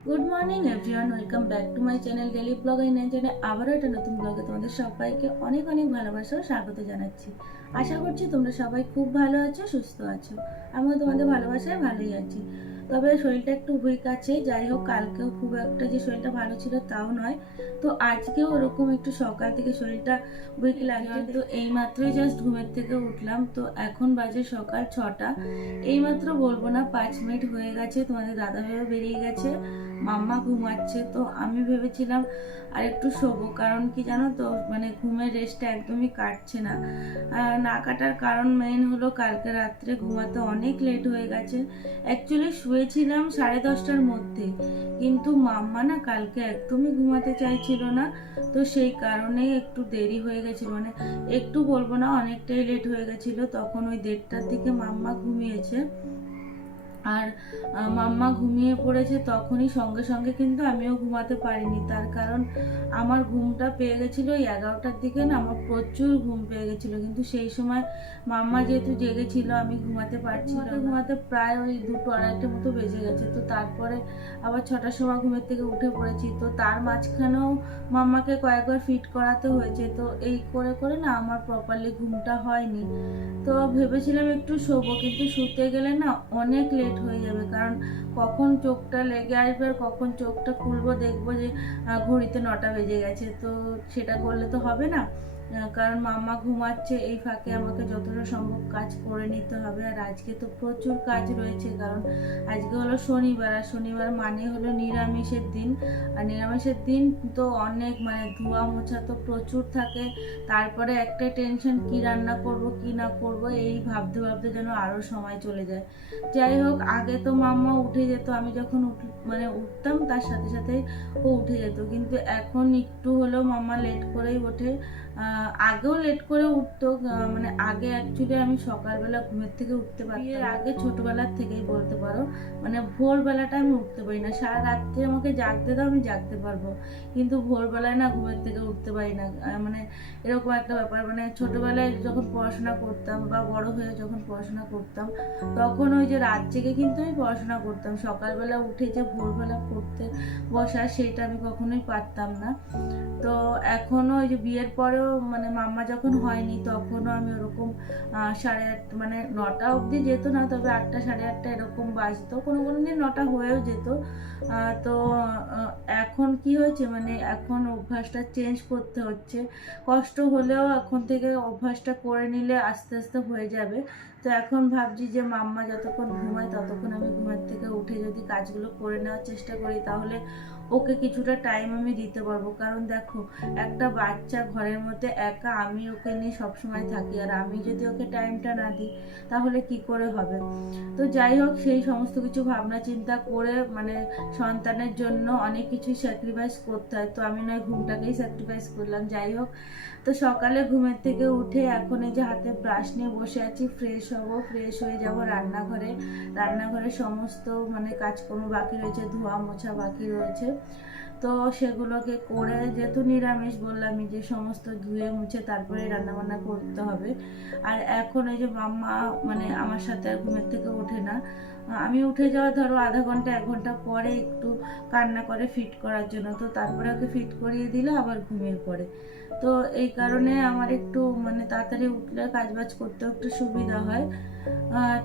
Good morning everyone, welcome back to my channel daily blog. এই চ্যানেলে আবারও একটা নতুন ব্লগে তোমাদের সবাইকে অনেক অনেক ভালোবাসা ও স্বাগত জানাচ্ছি। আশা করছি তোমরা সবাই খুব ভালো আছো, সুস্থ আছো। আমিও তোমাদের ভালোবাসায় ভালোই আছি। তবে শরীরটা একটু উইক আছে। যাই হোক, কালকেও খুব একটা যে শরীরটা ভালো ছিল তাও নয়। তো আজকেও ওরকম একটু সকাল থেকে শরীরটা উইক লাগছে। তো এইমাত্রই জাস্ট ঘুমের থেকে উঠলাম। তো এখন বাজে সকাল 6টা। এইমাত্র বলবো না 5 মিনিট হয়ে গেছে তোমাদের দাদাভাইও বেরিয়ে গেছে, মাম্মা ঘুমাচ্ছে। তো আমি ভেবেছিলাম আর একটু শোবো, কারণ কি জানো তো, মানে ঘুমের রেস্টটা একদমই কাটছে না। না কাটার কারণ মেইন হলো কালকে রাত্রে ঘুমাতে অনেক লেট হয়ে গেছে। অ্যাকচুয়ালি শুয়েছিলাম 10:30টার মধ্যে, কিন্তু মাম্মা না কালকে একদমই ঘুমাতে চাইছিল না। তো সেই কারণেই একটু দেরি হয়ে গেছিলো, মানে একটু বলবো না, অনেকটাই লেট হয়ে গেছিলো। তখন ওই 1:30টার দিকে মাম্মা ঘুমিয়েছে। আর মাম্মা ঘুমিয়ে পড়েছে তখনই সঙ্গে সঙ্গে কিন্তু আমিও ঘুমাতে পারিনি। তার কারণ আমার ঘুমটা পেয়ে গেছিলো ওই 11টার দিকে না, আমার প্রচুর ঘুম পেয়ে গেছিলো। কিন্তু সেই সময় মাম্মা যেহেতু জেগেছিল, আমি ঘুমাতে পারছিলাম না। ঘুমাতে প্রায় ওই 2-2:30টার মতো বেজে গেছে। তো তারপরে আবার 6টার সময় ঘুমের থেকে উঠে পড়েছি। তো তার মাঝখানেও মাম্মাকে কয়েকবার ফিট করাতে হয়েছে। তো এই করে করে না আমার প্রপারলি ঘুমটা হয়নি। তো ভেবেছিলাম একটু শোবো, কিন্তু শুতে গেলে না অনেক লেট হয়ে যাবে। কারণ কখন চোখটা লেগে আসবে আর কখন চোখটা খুলবো দেখবো যে ঘড়িতে 9টা বেজে গেছে। তো সেটা করলে তো হবে না। কারণ মাম্মা ঘুমাচ্ছে, এই ফাঁকে আমাকে যতটা সম্ভব কাজ করে নিতে হবে। আর আজকে তো প্রচুর কাজ রয়েছে, কারণ আজকে হলো শনিবার, আর শনিবার মানে হলো নিরামিষের দিন। আর নিরামিষের দিন তো অনেক, মানে ধোয়া মোছা তো প্রচুর থাকে। তারপরে একটা টেনশন, কি রান্না করব কি না করব, এই ভাবতে ভাবতে যেন আরও সময় চলে যায়। যাই হোক, আগে তো মাম্মা উঠে যেত, আমি যখন মানে উঠতাম তার সাথে সাথে ও উঠে যেত। কিন্তু এখন একটু হলেও মাম্মা লেট করেই ওঠে। আগেও লেট করে উঠতো, মানে আগে অ্যাকচুয়ালি আমি সকালবেলা ঘুমের থেকে উঠতে পারি। এর আগে ছোটবেলার থেকেই বলতে পারো, মানে ভোরবেলাটা আমি উঠতে পারি না। সারা রাত্রে আমাকে জাগতে দাও, আমি জাগতে পারবো, কিন্তু ভোরবেলায় না ঘুমের থেকে উঠতে পারি না। মানে এরকম একটা ব্যাপার। মানে ছোটবেলায় যখন পড়াশোনা করতাম বা বড় হয়ে যখন পড়াশোনা করতাম, তখন ওই যে রাত জেগে কিন্তু আমি পড়াশোনা করতাম। সকালবেলা উঠে যে ভোরবেলা পড়তে বসা, সেটা আমি কখনোই পারতাম না। তো এখনও ওই যে বিয়ের পরেও, মানে মাম্মা যখন হয়নি তখনও আমি ওরকম 8:30, মানে 9টা অবধি যেত না, তবে 8টা 8:30 এরকম বাজতো, কোনো কোনো দিন 9টা হয়েও যেত। তো এখন কি হয়েছে, মানে এখন অভ্যাসটা চেঞ্জ করতে হচ্ছে। কষ্ট হলেও এখন থেকে অভ্যাসটা করে নিলে আস্তে আস্তে হয়ে যাবে। তো এখন ভাবছি যে মাম্মা যতক্ষণ ঘুমায় ততক্ষণ আমি ঘুমের থেকে উঠে যদি কাজগুলো করে নেওয়ার চেষ্টা করি, তাহলে ওকে কিছুটা টাইম আমি দিতে পারবো। কারণ দেখো, একটা বাচ্চা ঘরের মধ্যে একা, আমি ওকে নিয়ে সবসময় থাকি, আর আমি যদি ওকে টাইমটা না দিই তাহলে কি করে হবে। তো যাই হোক, সেই সমস্ত কিছু ভাবনা চিন্তা করে, মানে সন্তানের জন্য অনেক কিছুই স্যাক্রিফাইস করতে হয়। তো আমি নয় ঘুমটাকেই স্যাক্রিফাইস করলাম। যাই হোক, তো সকালে ঘুমের থেকে উঠে এখন এই যে হাতে ব্রাশ নিয়ে বসে আছি, ফ্রেশ হব, ফ্রেশ হয়ে যাব রান্নাঘরে। রান্নাঘরে সমস্ত মানে কাজকর্ম বাকি রয়েছে, ধোয়া মোছা বাকি রয়েছে। তো সেগুলোকে করে, যেহেতু নিরামিষ বললামই, যে সমস্ত ধুয়ে মুছে তারপরে রান্নাবান্না করতে হবে। আর এখন এই যে মাম্মা মানে আমার সাথে আর ঘুমের থেকে ওঠে না। আমি উঠে যাওয়া ধরো আধা ঘন্টা 1 ঘন্টা পরে একটু কান্না করে ফিট করার জন্য। তো তারপরে ওকে ফিট করিয়ে দিলে আবার ঘুমিয়ে পড়ে। তো এই কারণে আমার একটু মানে তাড়াতাড়ি উঠলে কাজবাজ করতেও একটু সুবিধা হয়।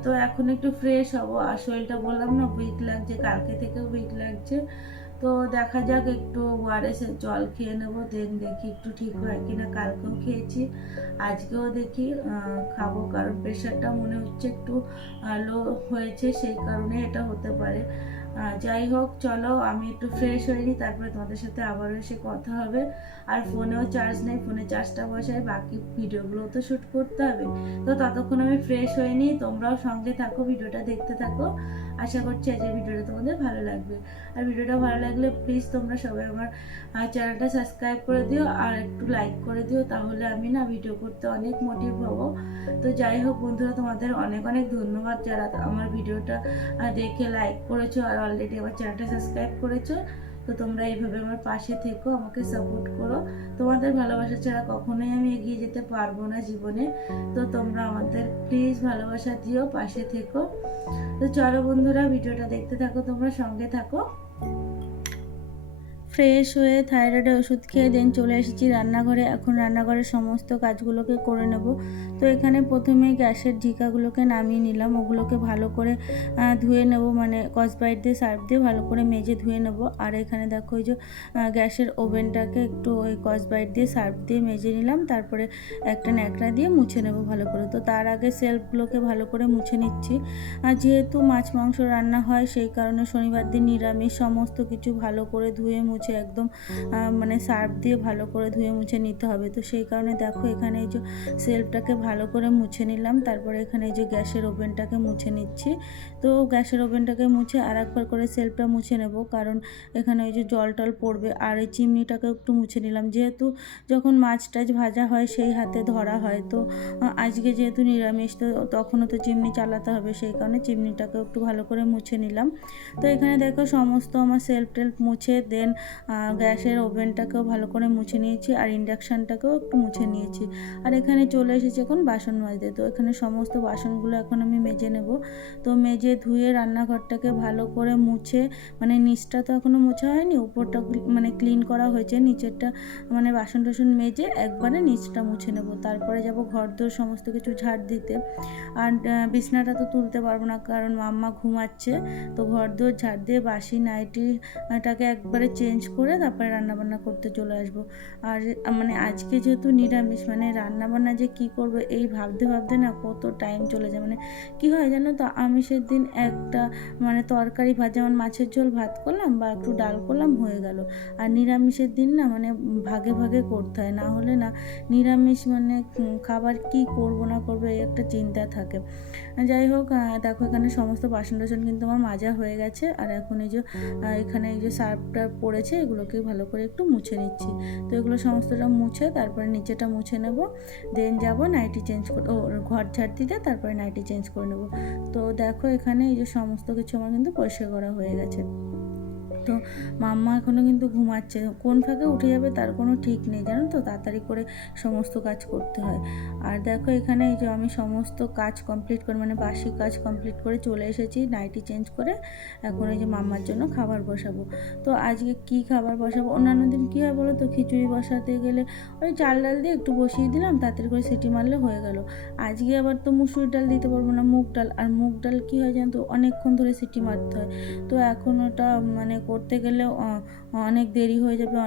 তো এখন একটু ফ্রেশ হব। আর শরীরটা বললাম না উইক লাগছে, কালকে থেকে উইক লাগছে। তো দেখা যাক, একটু ওআরএস এর জল খেয়ে নেবো, দেন দেখি একটু ঠিক হয় কিনা। কালকেও খেয়েছি, আজকেও দেখি খাবো, কারণ প্রেশারটা মনে হচ্ছে একটু লো হয়েছে, সেই কারণে এটা হতে পারে। যাই হোক, চলো আমি একটু ফ্রেশ হয়ে নিই, তারপরে তোমাদের সাথে আবারও এসে কথা হবে। আর ফোনেও চার্জ নেই, ফোনে চার্জটা বসাই, বাকি ভিডিওগুলো তো শ্যুট করতে হবে। তো ততক্ষণ আমি ফ্রেশ হয়ে নিই, তোমরাও সঙ্গে থাকো, ভিডিওটা দেখতে থাকো। আশা করছি আজকের ভিডিওটা তোমাদের ভালো লাগবে। আর ভিডিওটা ভালো লাগলে প্লিজ তোমরা সবাই আমার চ্যানেলটা সাবস্ক্রাইব করে দিও, আর একটু লাইক করে দিও, তাহলে আমি না ভিডিও করতে অনেক মোটিভ হবো। তো যাই হোক বন্ধুরা, তোমাদের অনেক অনেক ধন্যবাদ যারা আমার ভিডিওটা দেখে লাইক করেছো আর অলরেডি আমার চ্যানেলটা সাবস্ক্রাইব করেছো। তো তোমরা এইভাবে আমার পাশে থেকো, আমাকে সাপোর্ট করো। তোমাদের ভালোবাসা ছাড়া কখনোই আমি এগিয়ে যেতে পারবো না জীবনে। তো তোমরা আমাদের প্লিজ ভালোবাসা দিও, পাশে থেকো। তো চলো বন্ধুরা, ভিডিওটা দেখতে থাকো, তোমরা সঙ্গে থাকো। ফ্রেশ হয়ে থাইরয়েডের ওষুধ খেয়ে দেন চলে এসেছি রান্নাঘরে। এখন রান্নাঘরের সমস্ত কাজগুলোকে করে নেব। তো এখানে প্রথমে গ্যাসের ঢিকাগুলোকে নামিয়ে নিলাম, ওগুলোকে ভালো করে ধুয়ে নেব, মানে স্কচব্রাইট দিয়ে সার্ফ দিয়ে ভালো করে মেজে ধুয়ে নেব। আর এখানে দেখো ওই যে গ্যাসের ওভেনটাকে একটু ওই স্কচব্রাইট দিয়ে সার্ফ দিয়ে মেজে নিলাম, তারপরে একটা ন্যাকড়া দিয়ে মুছে নেব ভালো করে। তো তার আগে সেলফগুলোকে ভালো করে মুছে নিচ্ছি। আর যেহেতু মাছ মাংস রান্না হয় সেই কারণে শনিবার দিন নিরামিষ, সমস্ত কিছু ভালো করে ধুয়ে মুছে একদম মানে সার্ফ দিয়ে ভালো করে ধুয়ে মুছে নিতে হবে। তো সেই কারণে দেখো এখানে এই যে সেলফটাকে ভালো করে মুছে নিলাম, তারপরে এখানে এই যে গ্যাসের ওভেনটাকে মুছে নিচ্ছি। তো গ্যাসের ওভেনটাকে মুছে আর একবার করে সেলফটা মুছে নেব, কারণ এখানে ওই যে জল টল পড়বে। আর এই চিমনিটাকে একটু মুছে নিলাম, যেহেতু যখন মাছ টাছ ভাজা হয় সেই হাতে ধরা হয়। তো আজকে যেহেতু নিরামিষ, তো তখনও তো চিমনি চালাতে হবে, সেই কারণে চিমনিটাকে একটু ভালো করে মুছে নিলাম। তো এখানে দেখো সমস্ত আমার সেলফ টেলফ মুছে দেন গ্যাসের ওভেনটাকেও ভালো করে মুছে নিয়েছি, আর ইন্ডাকশানটাকেও একটু মুছে নিয়েছি। আর এখানে চলে এসেছি এখন বাসন মাজতে। তো এখানে সমস্ত বাসনগুলো এখন আমি মেজে নেব। তো মেজে ধুয়ে রান্নাঘরটাকে ভালো করে মুছে, মানে নিচটা তো এখনও মোছা হয়নি, উপরটা মানে ক্লিন করা হয়েছে, নিচেরটা মানে বাসন টাসন মেজে একবারে নিচটা মুছে নেব। তারপরে যাব ঘর দোর সমস্ত কিছু ঝাড় দিতে। আর বিছনাটা তো তুলতে পারবো না, কারণ মাম্মা ঘুমাচ্ছে। তো ঘর দোর ঝাড় দিয়ে বাসি নাইটিটাকে একবারে চেঞ্জ করে তারপরে রান্নাবান্না করতে চলে আসবো। আর মানে আজকে যেহেতু নিরামিষ, মানে রান্নাবান্না যে কী করবো এই ভাবতে ভাবতে না কত টাইম চলে যায়। মানে কী হয় জানো তো, আমিষের দিন একটা মানে তরকারি ভাত, যেমন মাছের ঝোল ভাত করলাম বা একটু ডাল করলাম, হয়ে গেল। আর নিরামিষের দিন না মানে ভাগে ভাগে করতে হয়, না হলে না নিরামিষ মানে খাবার কি করব না করবো এই একটা চিন্তা থাকে। যাই হোক, দেখো এখানে সমস্ত বাসন টাসন কিন্তু আমার মাজা হয়ে গেছে। আর এখন এই যে এখানে এই যে সার্ফটা পড়েছে, এগুলোকে ভালো করে একটু মুছে নিচ্ছি। তো এগুলো সমস্তটা মুছে তারপরে নিচেটা মুছে নেব, দেন যাব নাইটি চেঞ্জ করে ঘর ঝাড় দিতে, তারপরে নাইটি চেঞ্জ করে নেব। তো দেখো এখানে এই যে সমস্ত কিছু আমার কিন্তু পরিষ্কার করা হয়ে গেছে। তো মাম্মা এখনও কিন্তু ঘুমাচ্ছে, কোন ফাঁকে উঠে যাবে তার কোনো ঠিক নেই, জানো তো, তাড়াতাড়ি করে সমস্ত কাজ করতে হয়। আর দেখো এখানে এই যে আমি সমস্ত কাজ কমপ্লিট করে, মানে বাসি কাজ কমপ্লিট করে চলে এসেছি নাইটি চেঞ্জ করে। এখন এই যে মাম্মার জন্য খাবার বসাবো। তো আজকে কি খাবার বসাবো, অন্যান্য দিন কী হয় বলো তো, খিচুড়ি বসাতে গেলে ওই চাল ডাল দিয়ে একটু বসিয়ে দিলাম, তাড়াতাড়ি করে সিটি মারলে হয়ে গেল। আজকে আবার তো মুসুর ডাল দিতে পারবো না, মুগ ডাল। আর মুগ ডাল কী হয় জানো তো, অনেকক্ষণ ধরে সিটি মারতে হয়। তো এখন ওটা মানে করতে গেলেও অনেক দেরি হয়ে যাবে,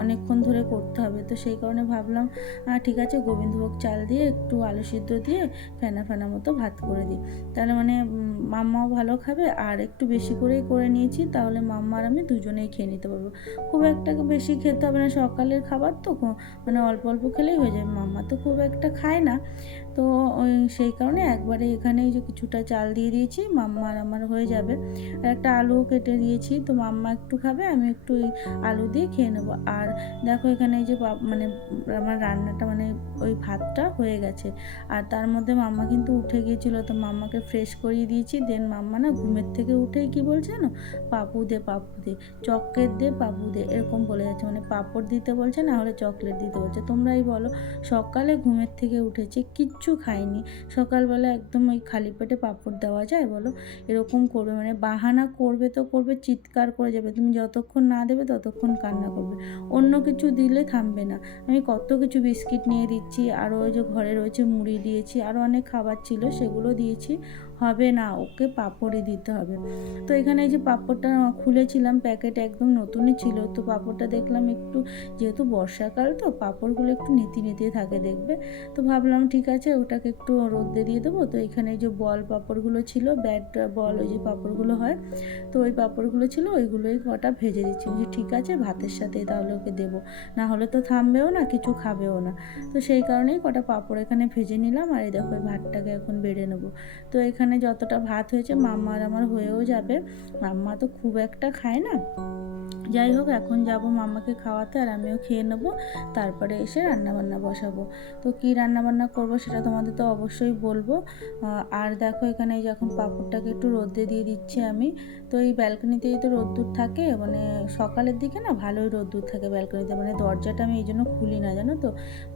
অনেকক্ষণ ধরে করতে হবে। তো সেই কারণে ভাবলাম ঠিক আছে, গোবিন্দভোগ চাল দিয়ে একটু আলু সিদ্ধ দিয়ে ফেনা ফেনা মতো ভাত করে দিই, তাহলে মানে মাম্মাও ভালো খাবে। আর একটু বেশি করেই করে নিয়েছি, তাহলে মাম্মা আর আমি দুজনেই খেয়ে নিতে পারবো। খুব একটা বেশি খেতে হবে না, সকালের খাবার তো মানে অল্প অল্প খেলেই হয়ে যাবে। মাম্মা তো খুব একটা খায় না, তো ওই সেই কারণে একবারে এখানে এই যে কিছুটা চাল দিয়ে দিয়েছি, মাম্মা আর আমার হয়ে যাবে। আর একটা আলুও কেটে দিয়েছি, তো মাম্মা একটু খাবে, আমি একটু ওই আলু দিয়ে খেয়ে নেবো। আর দেখো এখানে এই যে মানে আমার রান্নাটা মানে ওই ভাতটা হয়ে গেছে। আর তার মধ্যে মাম্মা কিন্তু উঠে গিয়েছিলো, তো মাম্মাকে ফ্রেশ করিয়ে দিয়েছি। দেন মাম্মা না ঘুমের থেকে উঠেই কি বলছে না, পাপু দে পাপু দে, চকলেট দে পাপু দে, এরকম বলে যাচ্ছে। মানে পাপড় দিতে বলছে, না হলে চকলেট দিতে বলছে। তোমরাই বলো, সকালে ঘুমের থেকে উঠেছে, কিচ্ছু খাইনি, সকালবেলা একদম ওই খালি পেটে পাপড় দেওয়া যায় বলো? এরকম করবে, মানে বাহানা করবে তো করবে, চিৎকার করে যাবে। তুমি যতক্ষণ না দেবে ততক্ষণ কান্না করবে, অন্য কিছু দিলে থামবে না। আমি কত কিছু বিস্কিট নিয়ে দিচ্ছি, আরও ওই যে ঘরে রয়েছে মুড়ি দিয়েছি, আরও অনেক খাবার ছিল সেগুলো দিয়েছি, হবে না, ওকে পাঁপড়ই দিতে হবে। তো এখানে এই যে পাঁপড়টা খুলেছিলাম, প্যাকেট একদম নতুনই ছিল। তো পাঁপড়টা দেখলাম একটু, যেহেতু বর্ষাকাল তো পাঁপড়গুলো একটু নেতি নেতি থাকে দেখবে। তো ভাবলাম ঠিক আছে, ওটাকে একটু রোদে দিয়ে দেবো। তো এখানে যে বল পাঁপড়গুলো ছিল, ব্যাট বল ওই যে পাঁপড়গুলো হয়, তো ওই পাঁপড়গুলো ছিল, ওইগুলোই কটা ভেজে দিচ্ছি। যে ঠিক আছে, ভাতের সাথে তাহলে ওকে দেবো, না হলে তো থামবেও না, কিছু খাবেও না। তো সেই কারণেই কটা পাঁপড় এখানে ভেজে নিলাম। আর এই দেখো এই ভাতটাকে এখন বেড়ে নেবো। তো এখানে যতটা ভাত হয়েছে মাম্মা আর আমার হয়েও যাবে, মাম্মা তো খুব একটা খায় না। যাই হোক, এখন যাব মাম্মাকে খাওয়াতে, আর আমিও খেয়ে নেবো, তারপরে এসে রান্নাবান্না বসাবো। তো কী রান্নাবান্না করব সেটা তোমাদের তো অবশ্যই বলবো। আর দেখো এখানে এই যে এখন পাঁপড়টাকে একটু রোদে দিয়ে দিচ্ছি আমি। তো এই ব্যালকনিতেই তো রোদ্দুর থাকে, মানে সকালের দিকে না ভালোই রোদ্দুর থাকে ব্যালকনিতে, মানে দরজাটা আমি এই জন্য খুলি না, জানো তো,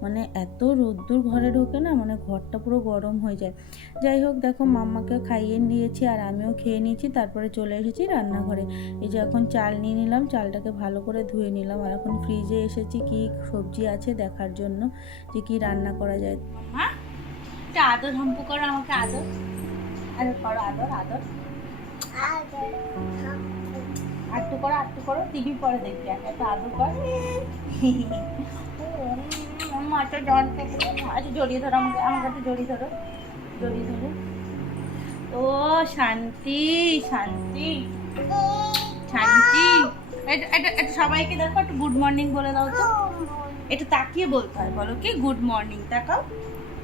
মানে এত রোদ্দুর ঘরে ঢোকে না, মানে ঘরটা পুরো গরম হয়ে যায়। যাই হোক, দেখো মাম্মাকে খাইয়ে দিয়েছি আর আমিও খেয়ে নিয়েছি, তারপরে চলে এসেছি রান্নাঘরে। এই যে এখন চাল নিয়ে নিলাম, চালটাকে ভালো করে ধুয়ে নিলাম। আর এখন ফ্রিজে এসেছি কি সবজি আছে দেখার জন্য, যে কি রান্না করা যায়। হ্যাঁ, এটা আদর হাম্পু করো, আমাকে আদর আদর করো, আদর আদর আটটু করো, টিভি পরে দেখবি, একটা আদর কর। মাটা জন আচ্ছা জড়িয়ে ধরো, আমাকে আমার কাছে জড়িয়ে ধরো, জড়িয়ে ধরো। ও শান্তি শান্তি শান্তি। এটা এটা এটা সবাইকে দেখো, একটু গুড মর্নিং বলে দাও তো, একটু তাকিয়ে বলতে হয়, বলো কি গুড মর্নিং, তাকাও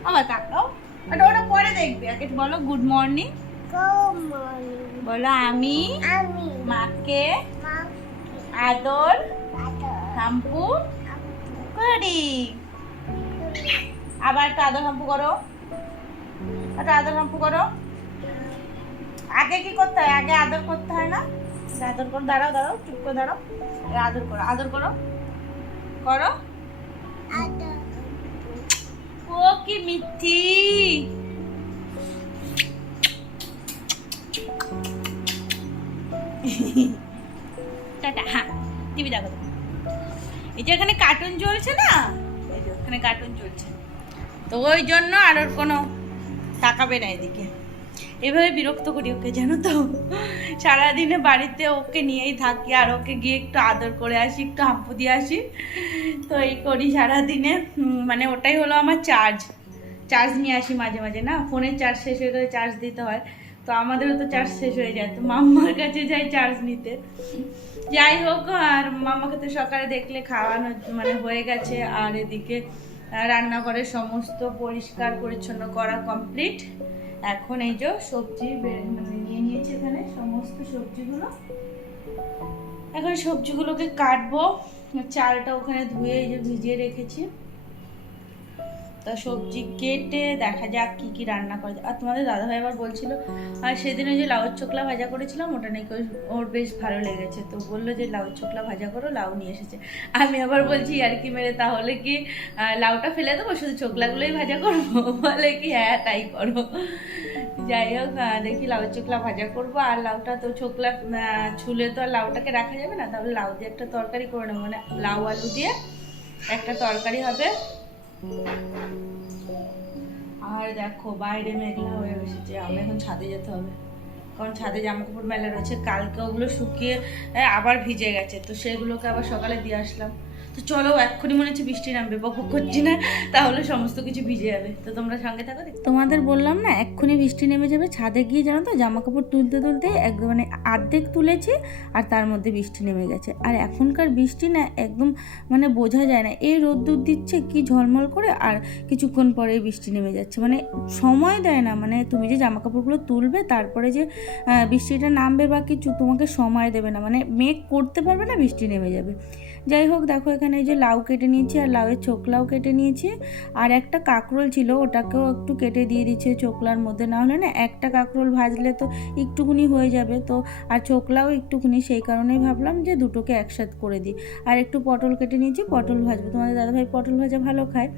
আবার তাকাও, ওটা ওটা পরে দেখবে, আগে বলো গুড মর্নিং। বলো আমি মাকে আদর হাম্পু করি। আবার একটা আদর হাম্পু করো, একটা আদর হাম্পু করো। আগে কি করতে হয়, আগে আদর করতে হয় না? আদর করো, দাঁড়াও দাঁড়াও, চুপ করে দাঁড়াও, আদর করো, আদর করো, করো। ও কি মিষ্টি। টাটা। হ্যাঁ, টিভি দেখো। এই যে এখানে কার্টুন চলছে না, এই যে ওখানে কার্টুন চলছে, তো ওই জন্য আর ওর কোনো তাকাবে না এদিকে। এভাবে বিরক্ত করি ওকে, জানো তো, সারাদিনে বাড়িতে ওকে নিয়েই থাকি, আর ওকে গিয়ে একটু আদর করে আসি, একটু হাম্পু দিয়ে আসি, তো এই করি সারাদিনে। মানে ওটাই হলো আমার চার্জ নিয়ে আসি মাঝে মাঝে, না ফোনের চার্জ শেষ হয়ে গেলে চার্জ দিতে হয়, তো আমাদেরও তো চার্জ শেষ হয়ে যায়, তো মাম্মার কাছে যাই চার্জ নিতে। যাই হোক, আর মাম্মাকে তো সকালে দেখলে খাওয়ানো মানে হয়ে গেছে, আর এদিকে রান্নাঘরের সমস্ত পরিষ্কার পরিচ্ছন্ন করা কমপ্লিট। এখন এই যে সবজি মানে নিয়ে নিয়েছি এখানে সমস্ত সবজিগুলো, এখন সবজিগুলোকে কাটবো। চালটা ওখানে ধুয়ে এই যে ভিজিয়ে রেখেছি, তা সবজি কেটে দেখা যাক কি কি রান্না করা যায়। আর তোমাদের দাদাভাই আবার বলছিল, আর সেদিন ওই যে লাউয়ের চোখলা ভাজা করেছিলাম, ওটা নাকি ওর বেশ ভালো লেগেছে, তো বললো যে লাউয়ের চোখলা ভাজা করো, লাউ নিয়ে এসেছে। আমি আবার বলছি আর কি মেরে, তাহলে কি লাউটা ফেলে দেবো, শুধু চোখলাগুলোই ভাজা করবো? বলে কি হ্যাঁ তাই করো। যাই হোক, দেখি লাউয়ের চোখলা ভাজা করবো, আর লাউটা তো চোখলা ছুলে তো আর লাউটাকে রাখা যাবে না, তাহলে লাউ দিয়ে একটা তরকারি করে নেবো, মানে লাউ আলু দিয়ে একটা তরকারি হবে। আর দেখো বাইরে মেঘলা হয়ে এসেছে, আমি এখন ছাদে যেতে হবে, কারণ ছাদে জামা কাপড় মেলা রয়েছে, কালকে ওগুলো শুকিয়ে আবার ভিজে গেছে, তো সেগুলোকে আবার সকালে দিয়ে আসলাম। তো চলো, এক্ষুনি মনে হচ্ছে বৃষ্টি নামবে, বক করছি না, তাহলে সমস্ত কিছু ভিজে যাবে, তো তোমরা সঙ্গে থাকো। তোমাদের বললাম না এক্ষুনি বৃষ্টি নেমে যাবে, ছাদে গিয়ে জানো তো জামা কাপড় তুলতে তুলতে একদম মানে অর্ধেক তুলেছি, আর তার মধ্যে বৃষ্টি নেমে গেছে। আর এখনকার বৃষ্টি না একদম মানে বোঝা যায় না, এই রোদ্দুর দিচ্ছে কি ঝলমল করে, আর কিছুক্ষণ পরে বৃষ্টি নেমে যাচ্ছে, মানে সময় দেয় না, মানে তুমি যে জামা কাপড়গুলো তুলবে তারপরে যে বৃষ্টিটা নামবে বা কিছু, তোমাকে সময় দেবে না, মানে মেঘ করতে পারবে না, বৃষ্টি নেমে যাবে। যাই হোক, দেখো এখানে এই যে লাউ কেটে নিয়েছি, আর লাউয়ের চোখলাও কেটে নিয়েছি, আর একটা কাঁকরোল ছিল ওটাকেও একটু কেটে দিয়ে দিচ্ছে চোখলার মধ্যে, না হলে না একটা কাঁকরোল ভাজলে তো একটুকুনি হয়ে যাবে, তো আর চোখলাও একটুকুনি, সেই কারণেই ভাবলাম যে দুটোকে একসাথে করে দিই। আর একটু পটল কেটে নিয়েছি, পটল ভাজবো, তোমাদের দাদাভাই পটল ভাজা ভালো খায়,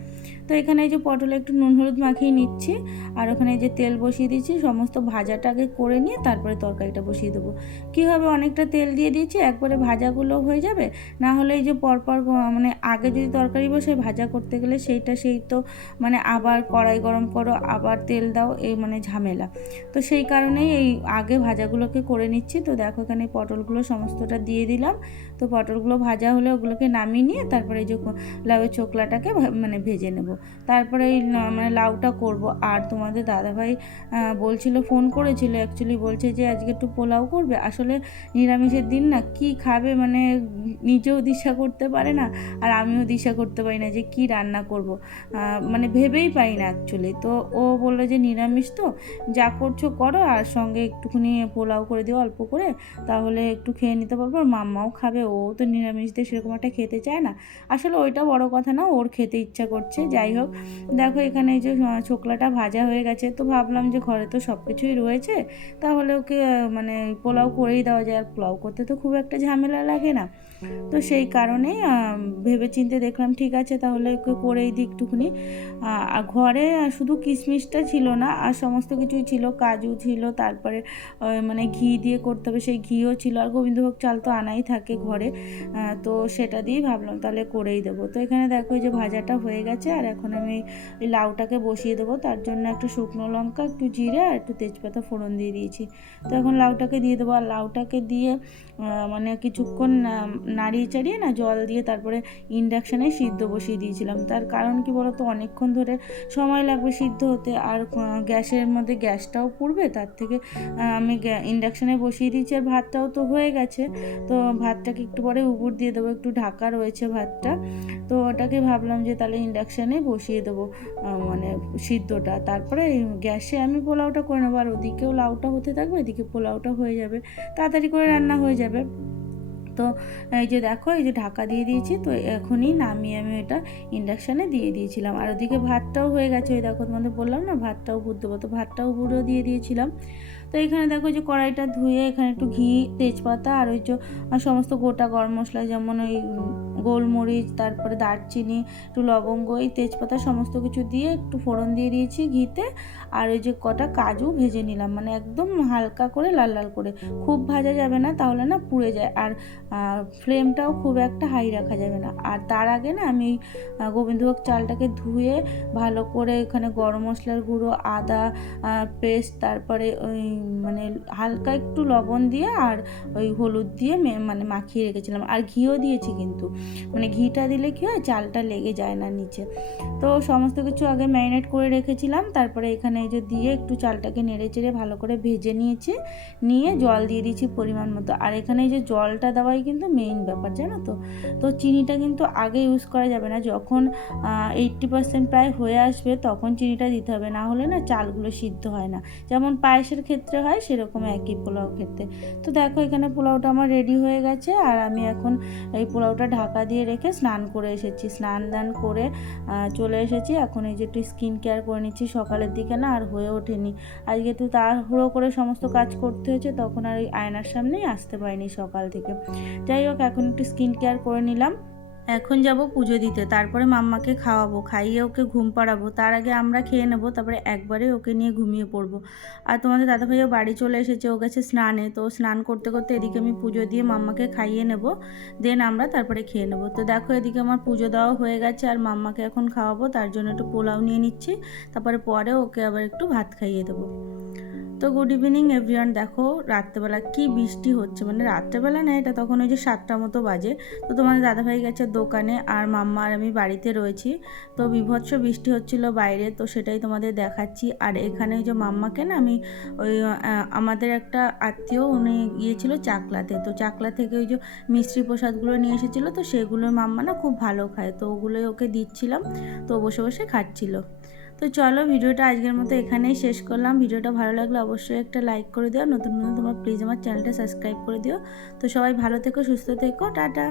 তো এখানে এই যে পটলে একটু নুন হলুদ মাখিয়ে নিচ্ছি, আর ওখানে যে তেল বসিয়ে দিচ্ছি, সমস্ত ভাজাটা আগে করে নিয়ে তারপরে তরকারিটা বসিয়ে দেবো। কী হবে, অনেকটা তেল দিয়ে দিয়েছি, একবারে ভাজাগুলো হয়ে যাবে, না হলে এই যে পরপর মানে আগে যদি তরকারি বসে ভাজা করতে গেলে সেই তো মানে আবার কড়াই গরম করো, আবার তেল দাও, এই মানে ঝামেলা, তো সেই কারণেই এই আগে ভাজাগুলোকে করে নিচ্ছি। তো দেখো এখানে পটলগুলো সমস্তটা দিয়ে দিলাম, তো পটলগুলো ভাজা হলে ওগুলোকে নামিয়ে নিয়ে তারপরে এই যে লাউয়ের চোখলাটাকে মানে ভেজে নেব, তারপরে এই মানে লাউটা করব। আর তোমাদের দাদাভাই বলছিল, ফোন করেছিল অ্যাকচুয়ালি, বলছে যে আজকে একটু পোলাও করবে, আসলে নিরামিষের দিন না কি খাবে মানে নিজেও দিশা করতে পারে না, আর আমিও দিশা করতে পারি না যে কি রান্না করব, মানে ভেবেই পাই না অ্যাকচুয়ালি। তো ও বললো যে নিরামিষ তো যা করছো করো, আর সঙ্গে একটুখানি পোলাও করে দিও অল্প করে, তাহলে একটু খেয়ে নিতে পারবো, আর মাম্মাও খাবে, ও তো নিরামিষ দিয়ে সেরকম একটা খেতে চায় না, আসলে ওইটা বড় কথা না, ওর খেতে ইচ্ছা করছে। যাই হোক, দেখো এখানে এই যে ছোকলাটা ভাজা হয়ে গেছে, তো ভাবলাম যে ঘরে তো সব কিছুই রয়েছে, তাহলে ওকে মানে পোলাও করেই দেওয়া যায়, আর পোলাও করতে তো খুব একটা ঝামেলা লাগে না। তো সেই কারণেই ভেবেচিন্তে দেখলাম ঠিক আছে তাহলে ওকে করেই দিই একটুখানি। আর ঘরে শুধু কিশমিশটা ছিল না, আর সমস্ত কিছুই ছিল, কাজু ছিল, তারপরে মানে ঘি দিয়ে করতে হবে সেই ঘিও ছিল, আর গোবিন্দভোগ চাল তো আনাই থাকে ঘরে। তো সেটা দিয়েই ভাবলাম তাহলে করেই দেবো। তো এখানে দেখো যে ভাজাটা হয়ে গেছে, আর এখন আমি এই লাউটাকে বসিয়ে দেবো। তার জন্য একটু শুকনো লঙ্কা, একটু জিরে আর একটু তেজপাতা ফোড়ন দিয়ে দিয়েছি। তো এখন লাউটাকে দিয়ে দেবো, আর লাউটাকে দিয়ে মানে কিছুক্ষণ নাড়িয়ে চাড়িয়ে না জল দিয়ে তারপরে ইন্ডাকশানে সিদ্ধ বসিয়ে দিয়েছিলাম। তার কারণ কি বলতো, অনেকক্ষণ ধরে সময় লাগবে সিদ্ধ হতে, আর গ্যাসের মধ্যে গ্যাসটাও পুড়বে, তার থেকে আমি ইন্ডাকশানে বসিয়ে দিয়েছি। আর ভাতটাও তো হয়ে গেছে, তো ভাতটাকে একটু পরে উপর দিয়ে দেবো, একটু ঢাকা রয়েছে ভাতটা। তো ওটাকে ভাবলাম যে তাহলে ইন্ডাকশানে বসিয়ে দেবো মানে সিদ্ধটা, তারপরে গ্যাসে আমি পোলাওটা করে নেবো, আর ওদিকেও লাউটা হতে থাকবে, এদিকে পোলাওটা হয়ে যাবে, তাড়াতাড়ি করে রান্না হয়ে যাবে। তো এই যে দেখো, এই যে ঢাকা দিয়ে দিয়েছি, তো এখনই নামিয়ে আমি এটা ইন্ডাকশানে দিয়ে দিয়েছিলাম। আর ওদিকে ভাতটাও হয়ে গেছে, ওই দেখো তোমাদের বললাম না ভাতটাও ভুট দেবো, তো ভাতটাও ভুড়েও দিয়ে দিয়েছিলাম। তো এখানে দেখো যে কড়াইটা ধুয়ে এখানে একটু ঘি, তেজপাতা আর ওই যে সমস্ত গোটা গরম মশলা, যেমন ওই গোলমরিচ, তারপরে দারচিনি, একটু লবঙ্গ, এই তেজপাতা সমস্ত কিছু দিয়ে একটু ফোড়ন দিয়ে দিয়েছি ঘিতে। আর ওই যে কটা কাজু ভেজে নিলাম, মানে একদম হালকা করে লাল লাল করে, খুব ভাজা যাবে না তাহলে না পুড়ে যায়, আর ফ্লেমটাও খুব একটা হাই রাখা যাবে না। আর তার আগে না আমি গোবিন্দভোগ চালটাকে ধুয়ে ভালো করে এখানে গরম মশলার গুঁড়ো, আদা পেস্ট, তারপরে ওই মানে হালকা একটু লবণ দিয়ে আর ওই হলুদ দিয়ে মানে মাখিয়ে রেখেছিলাম, আর ঘিও দিয়েছি কিন্তু, মানে ঘিটা দিলে কী হয় চালটা লেগে যায় না নিচে। তো সমস্ত কিছু আগে ম্যারিনেট করে রেখেছিলাম, তারপরে এখানে এই যে দিয়ে একটু চালটাকে নেড়ে চেড়ে ভালো করে ভেজে নিয়েছি, নিয়ে জল দিয়ে দিয়েছি পরিমাণ মতো। আর এখানে এই যে জলটা দেওয়াই কিন্তু মেইন ব্যাপার, জানো তো। তো চিনিটা কিন্তু আগে ইউজ করা যাবে না, যখন 80% প্রায় হয়ে আসবে তখন চিনিটা দিতে হবে, না হলে না চালগুলো সিদ্ধ হয় না, যেমন পায়েসের ক্ষেত্রে হয় সেরকম একই পোলাও ক্ষেত্রে। তো দেখো এখানে পোলাওটা আমার রেডি হয়ে গেছে, আর আমি এখন এই পোলাওটা ঢাকা দিয়ে রেখে স্নান করে এসেছি, স্নান দান করে চলে এসেছি। এখন এই যে একটু স্কিন কেয়ার করে নিচ্ছি, সকালের দিকে না আর হয়ে ওঠেনি, আজকে একটু তাড়াহুড়ো করে সমস্ত কাজ করতে হয়েছে, তখন আর ওই আয়নার সামনেই আসতে পারিনি সকাল থেকে। যাই হোক, এখন একটু স্কিন কেয়ার করে নিলাম। এখন যাব পুজো দিতে, তারপরে মাম্মাকে খাওয়াবো, খাইয়ে ওকে ঘুম পাড়াবো, তার আগে আমরা খেয়ে নেবো, তারপরে একবারে ওকে নিয়ে ঘুমিয়ে পড়বো। আর তোমাদের দাদাভাইও বাড়ি চলে এসেছে, ও গেছে স্নানে, তো স্নান করতে করতে এদিকে আমি পুজো দিয়ে মাম্মাকে খাইয়ে নেব, দেন আমরা তারপরে খেয়ে নেবো। তো দেখো এদিকে আমার পুজো দেওয়া হয়ে গেছে, আর মাম্মাকে এখন খাওয়াবো, তার জন্য একটু পোলাও নিয়ে নিচ্ছি, তারপরে পরে ওকে আবার একটু ভাত খাইয়ে দেবো। তো গুড ইভিনিং এভরিওয়ান। দেখো রাত্রেবেলা কি বৃষ্টি হচ্ছে, মানে রাত্রেবেলা না, এটা তখন ওই যে 7টা মতো বাজে। তো তোমাদের দাদাভাই গেছে দোকানে, আর মাম্মা আর আমি বাড়িতে রয়েছি। তো বিভৎস বৃষ্টি হচ্ছিল বাইরে, তো সেটাই তোমাদের দেখাচ্ছি। আর এখানে ওই যে মাম্মাকে না আমি ওই আমাদের একটা আত্মীয়, উনি গিয়েছিল চাকলাতে, তো চাকলা থেকে ওই যে মিষ্টি প্রসাদগুলো নিয়ে এসেছিলো, তো সেগুলো মাম্মা না খুব ভালো খায়, তো ওগুলোই ওকে দিচ্ছিলাম, তো বসে বসে খাচ্ছিল। তো চলো ভিডিওটা আজকের মতো এখানেই শেষ করলাম। ভিডিওটা ভালো লাগলে অবশ্যই একটা লাইক করে দিও, নতুন নতুন তোমরা প্লিজ আমার চ্যানেলটা সাবস্ক্রাইব করে দিও। তো সবাই ভালো থেকো, সুস্থ থেকো, টাটা।